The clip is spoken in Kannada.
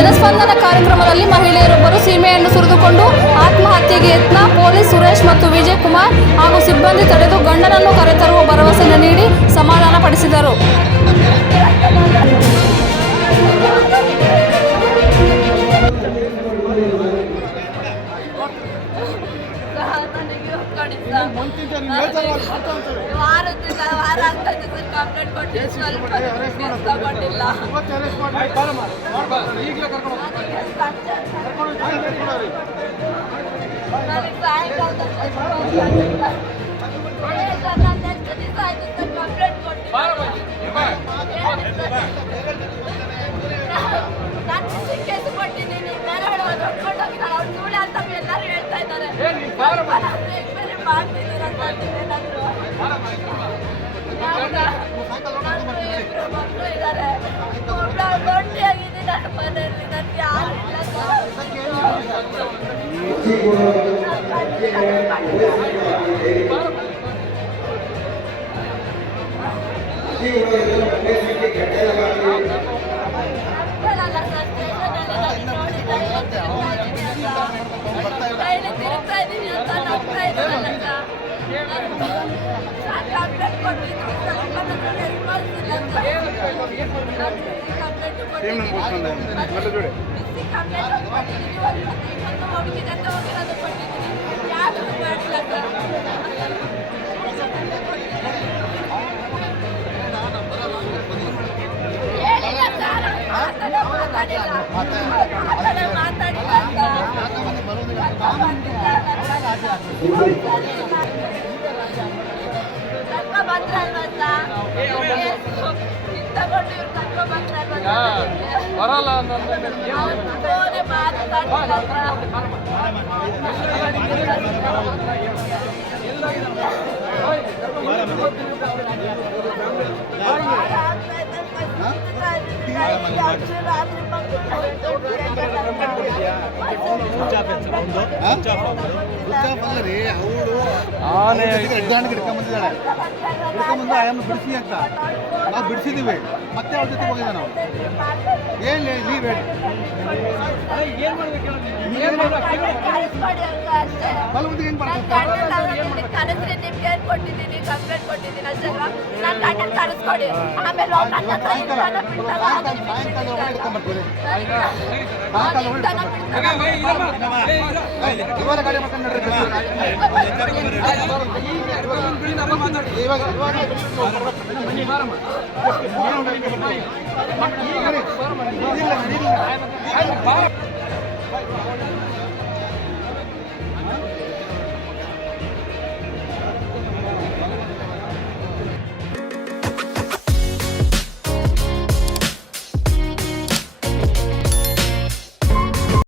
ಜನಸ್ಪಂದನ ಕಾರ್ಯಕ್ರಮದಲ್ಲಿ ಮಹಿಳೆಯರೊಬ್ಬರು ಸೀಮೆಯನ್ನು ಸುರಿದುಕೊಂಡು ಆತ್ಮಹತ್ಯೆಗೆ ಯತ್ನ. ಪೊಲೀಸ್ ಸುರೇಶ್ ಮತ್ತು ವಿಜಯ್ ಕುಮಾರ್ ಹಾಗೂ ಸಿಬ್ಬಂದಿ ತಡೆದು ಗಂಡನನ್ನು ಕರೆತರುವ ಭರವಸೆ ನೀಡಿ ಸಮಾಧಾನ ಪಡಿಸಿದರು. ಹಿಡ್ಕೊಂಬಂದಿದ್ದಾಳೆ ಹಿಡ್ಕೊಂಬಂದು ಆಯಮ್ಮ ಬಿಡಿಸಿ ಅಂತ ನಾವು ಬಿಡಿಸಿದ್ದೀವಿ ಮತ್ತೆ ಅವ್ರ ಜೊತೆ ಹೋಗಿದ್ದೆ ನಾವು ಏನು ನೀವು ಹೇಳಿ ಬಲವಂತಿಗೆ ಹೆಂಗೆ ಇವಾಗ ಗಾಡಿ ಮಾತಾಡಿ